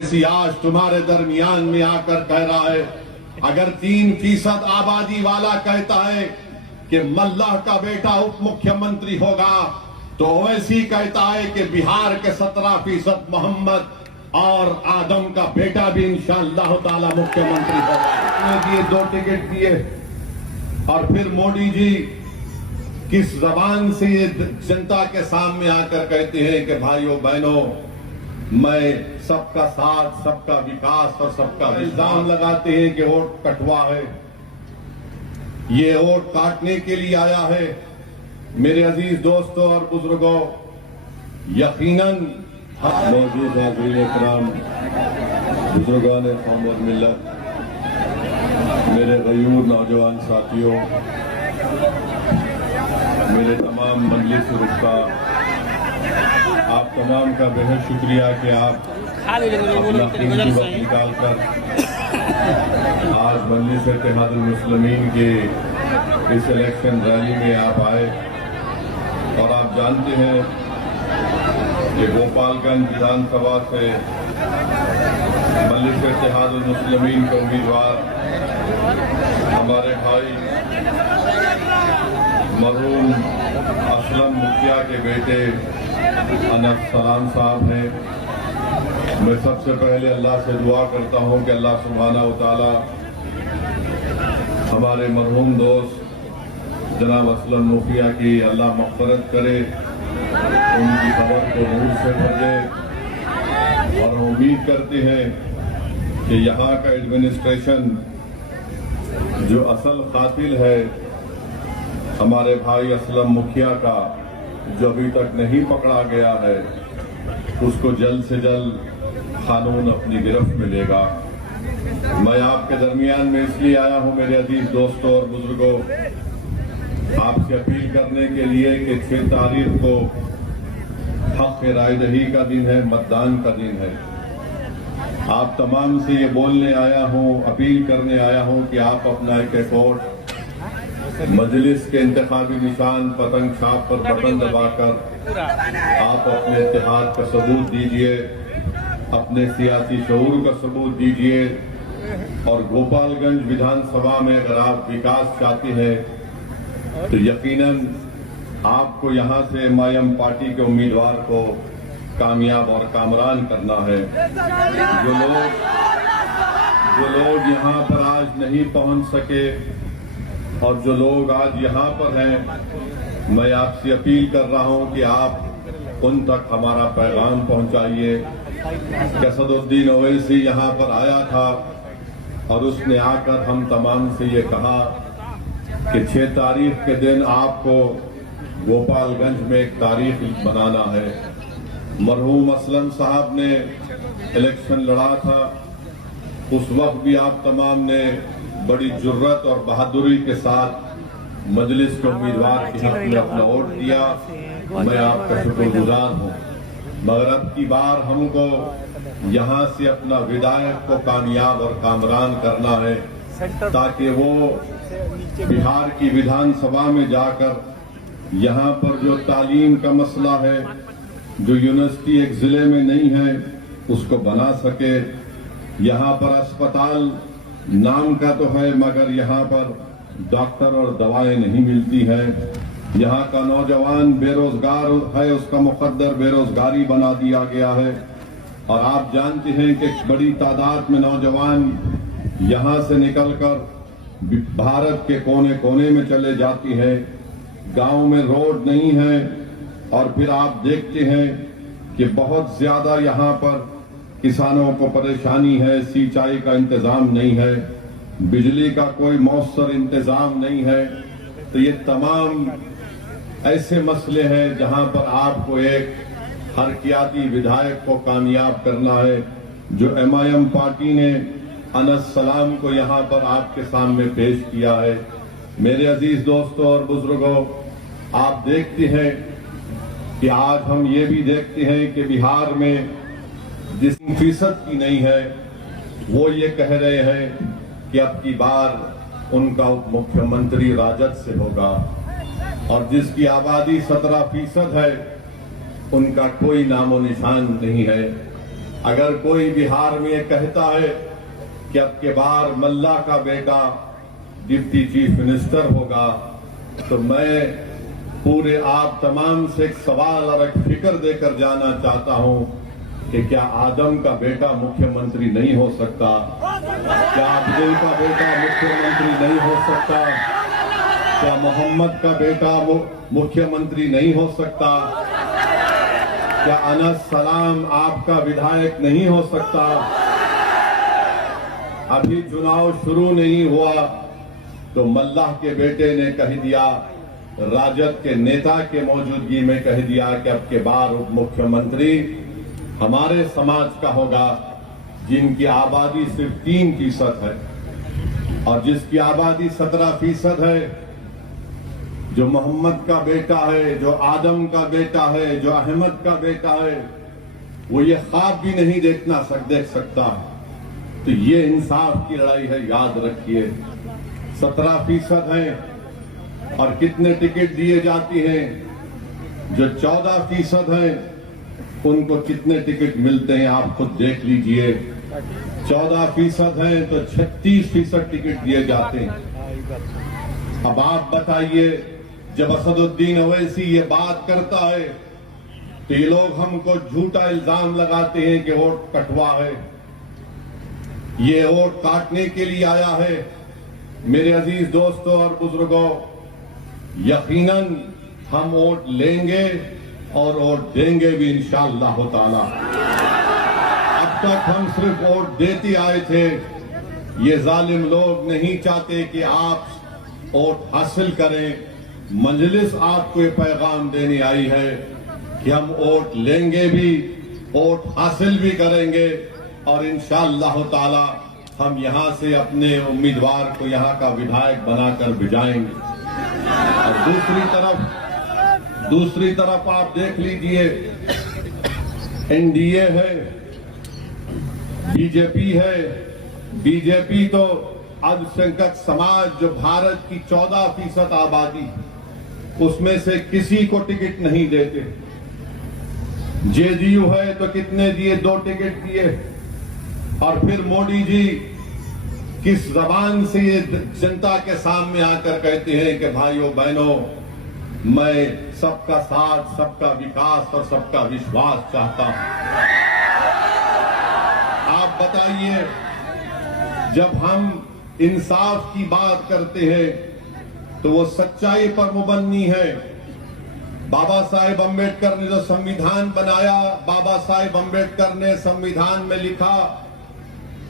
आज तुम्हारे दरमियान में आकर कह रहा है, अगर 3% आबादी वाला कहता है कि मल्लाह का बेटा उप मुख्यमंत्री होगा, तो ओवैसी कहता है कि बिहार के 17% मोहम्मद और आदम का बेटा भी इंशाअल्लाह ताला मुख्यमंत्री होगा। ये 2 टिकट दिए और फिर मोदी जी किस जबान से ये जनता के सामने आकर कहते हैं कि भाइयों बहनों, मैं सबका साथ, सबका विकास और सबका इल्जाम लगाते हैं कि वोट कटवा है। ये वोट काटने के लिए आया है। मेरे अजीज दोस्तों और बुजुर्गों, यकीनन मौजूद हाज़रीन इकराम, बुजुर्गान कौम और मिल्लत, मेरे गयूर नौजवान साथियों, मेरे तमाम मजलिस रुफ़ा, आप तमाम का बेहद शुक्रिया कि आप अपना कीमती वक्त निकाल कर आज मजलिस इत्तेहादुल मुस्लिमीन के इस इलेक्शन रैली में आप आए। और आप जानते हैं कि गोपालगंज विधानसभा से मजलिस इत्तेहादुल मुस्लिमीन के उम्मीदवार हमारे भाई मरहूम असलम मुखिया के बेटे अनस सलाम साहब हैं। मैं सबसे पहले अल्लाह से दुआ करता हूं कि अल्लाह सुब्हानहू व तआला हमारे मरहूम दोस्त जनाब असलम मुखिया की अल्लाह मग़फ़िरत करे, उनकी कब्र को नूर से भरे। और हम उम्मीद करते हैं कि यहाँ का एडमिनिस्ट्रेशन जो असल कातिल है हमारे भाई असलम मुखिया का, जो अभी तक नहीं पकड़ा गया है, उसको जल्द से जल्द कानून अपनी गिरफ्त में लेगा। मैं आपके दरमियान में इसलिए आया हूं मेरे अजीज दोस्तों और बुजुर्गों, आपसे अपील करने के लिए कि 6 तारीख को हक रायदही का दिन है, मतदान का दिन है। आप तमाम से ये बोलने आया हूं, अपील करने आया हूं कि आप अपना एक वोट मजलिस के इंतखाबी निशान पतंग छाप पर बटन दबाकर आप अपने इत्तेहाद का सबूत दीजिए, अपने सियासी शऊर का सबूत दीजिए। और गोपालगंज विधानसभा में अगर आप विकास चाहते हैं तो यकीनन आपको यहां से एमआईएम पार्टी के उम्मीदवार को कामयाब और कामरान करना है। जो लोग यहां पर आज नहीं पहुंच सके और जो लोग आज यहाँ पर हैं, मैं आपसे अपील कर रहा हूँ कि आप उन तक हमारा पैगाम पहुँचाइए। असदुद्दीन ओवैसी यहाँ पर आया था और उसने आकर हम तमाम से ये कहा कि 6 तारीख के दिन आपको गोपालगंज में एक तारीख बनाना है। मरहूम असलम साहब ने इलेक्शन लड़ा था, उस वक्त भी आप तमाम ने बड़ी जुर्रत और बहादुरी के साथ मजलिस के उम्मीदवार के हक में अपना वोट दिया। मैं आपका शुक्रगुजार हूँ। मगर अब की बार हमको यहाँ से अपना विधायक को कामयाब और कामरान करना है, ताकि वो बिहार की विधानसभा में जाकर यहाँ पर जो तालीम का मसला है, जो यूनिवर्सिटी एक जिले में नहीं है, उसको बना सके। यहाँ पर अस्पताल नाम का तो है, मगर यहाँ पर डॉक्टर और दवाएं नहीं मिलती हैं। यहाँ का नौजवान बेरोजगार है, उसका मुकद्दर बेरोजगारी बना दिया गया है। और आप जानते हैं कि बड़ी तादाद में नौजवान यहाँ से निकलकर भारत के कोने कोने में चले जाती हैं। गांव में रोड नहीं है और फिर आप देखते हैं कि बहुत ज्यादा यहाँ पर किसानों को परेशानी है, सिंचाई का इंतजाम नहीं है, बिजली का कोई मौसर इंतजाम नहीं है। तो ये तमाम ऐसे मसले हैं जहां पर आपको एक हरकियाती विधायक को कामयाब करना है। जो एमआईएम पार्टी ने अनस सलाम को यहां पर आपके सामने पेश किया है। मेरे अजीज दोस्तों और बुजुर्गों, आप देखते हैं कि आज हम ये भी देखते हैं कि बिहार में जिस फीसद की नहीं है, वो ये कह रहे हैं कि अब की बार उनका उप मुख्यमंत्री राजद से होगा। और जिसकी आबादी 17% है, उनका कोई नामो निशान नहीं है। अगर कोई बिहार में ये कहता है कि अब के बार मल्ला का बेटा डिप्टी चीफ मिनिस्टर होगा, तो मैं पूरे आप तमाम से एक सवाल और एक फिक्र देकर जाना चाहता हूं कि क्या आदम का बेटा मुख्यमंत्री नहीं हो सकता? क्या अब्दुल का बेटा मुख्यमंत्री नहीं हो सकता? क्या मोहम्मद का बेटा मुख्यमंत्री नहीं हो सकता? क्या अनस सलाम आपका विधायक नहीं हो सकता? अभी चुनाव शुरू नहीं हुआ तो मल्लाह के बेटे ने कह दिया, राजद के नेता के मौजूदगी में कह दिया कि अब के बार उप मुख्यमंत्री हमारे समाज का होगा, जिनकी आबादी सिर्फ 3% है और जिसकी आबादी 17% है, जो मोहम्मद का बेटा है, जो आदम का बेटा है, जो अहमद का बेटा है, वो ये ख्वाब भी नहीं देख सकता। तो ये इंसाफ की लड़ाई है, याद रखिए। 17% है और कितने टिकट दिए जाते हैं? जो 14% हैं उनको कितने टिकट मिलते हैं आप खुद देख लीजिए। 14% हैं तो 36% टिकट दिए जाते हैं। अब आप बताइए, जब असदुद्दीन ओवैसी ये बात करता है तो ये लोग हमको झूठा इल्जाम लगाते हैं कि वोट कटवा है, ये वोट काटने के लिए आया है। मेरे अजीज दोस्तों और बुजुर्गों, यकीनन हम वोट लेंगे और वोट देंगे भी इंशाअल्लाह ताला। अब तक हम सिर्फ वोट देते आए थे। ये जालिम लोग नहीं चाहते कि आप वोट हासिल करें। मजलिस आपको ये पैगाम देने आई है कि हम वोट लेंगे भी, वोट हासिल भी करेंगे और इंशाअल्लाह ताला हम यहां से अपने उम्मीदवार को यहां का विधायक बनाकर भिजाएंगे। और दूसरी तरफ आप देख लीजिए, एनडीए है, बीजेपी है। बीजेपी तो अल्पसंख्यक समाज, जो भारत की 14% आबादी, उसमें से किसी को टिकट नहीं देते। जेडीयू है तो कितने दिए? 2 टिकट दिए। और फिर मोदी जी किस जबान से ये जनता के सामने आकर कहते हैं कि भाइयों बहनों, मैं सबका साथ, सबका विकास और सबका विश्वास चाहता हूं। आप बताइए, जब हम इंसाफ की बात करते हैं तो वो सच्चाई पर मुबन्नी है। बाबा साहेब अम्बेडकर ने जो संविधान बनाया, बाबा साहेब अम्बेडकर ने संविधान में लिखा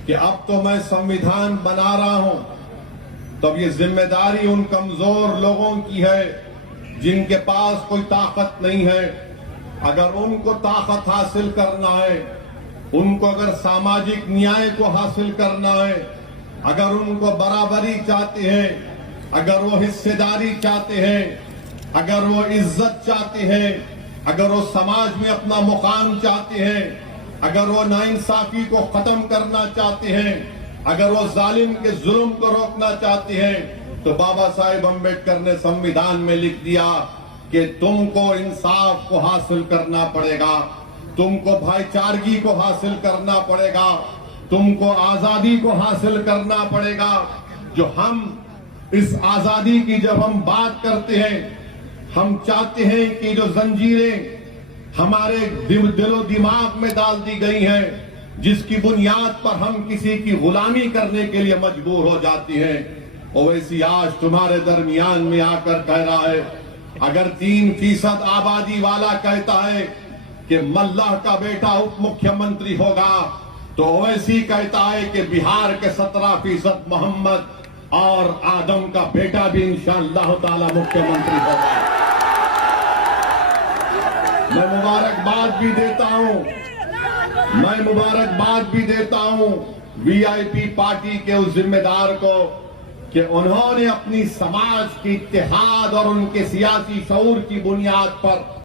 कि अब तो मैं संविधान बना रहा हूं, तब ये जिम्मेदारी उन कमजोर लोगों की है जिनके पास कोई ताकत नहीं है। अगर उनको ताकत हासिल करना है, उनको अगर सामाजिक न्याय को हासिल करना है, अगर उनको बराबरी चाहते हैं, अगर वो हिस्सेदारी चाहते हैं, अगर वो इज्जत चाहते हैं, अगर वो समाज में अपना मुकाम चाहते हैं, अगर वो नाइंसाफी को खत्म करना चाहते हैं, अगर वो जालिम के जुल्म को रोकना चाहते हैं, तो बाबा साहेब अम्बेडकर ने संविधान में लिख दिया कि तुमको इंसाफ को हासिल करना पड़ेगा, तुमको भाईचारगी को हासिल करना पड़ेगा, तुमको आजादी को हासिल करना पड़ेगा। जो हम इस आजादी की जब हम बात करते हैं, हम चाहते हैं कि जो जंजीरें हमारे दिलो दिमाग में डाल दी गई हैं, जिसकी बुनियाद पर हम किसी की गुलामी करने के लिए मजबूर हो जाती हैं, ओवैसी आज तुम्हारे दरमियान में आकर कह रहा है, अगर 3% आबादी वाला कहता है कि मल्लाह का बेटा उप मुख्यमंत्री होगा, तो ओवैसी कहता है कि बिहार के 17% मोहम्मद और आदम का बेटा भी इंशाअल्लाह ताला मुख्यमंत्री होगा। मैं मुबारकबाद भी देता हूं वीआईपी पार्टी के उस जिम्मेदार को कि उन्होंने अपनी समाज के इत्तेहाद और उनके सियासी शऊर की बुनियाद पर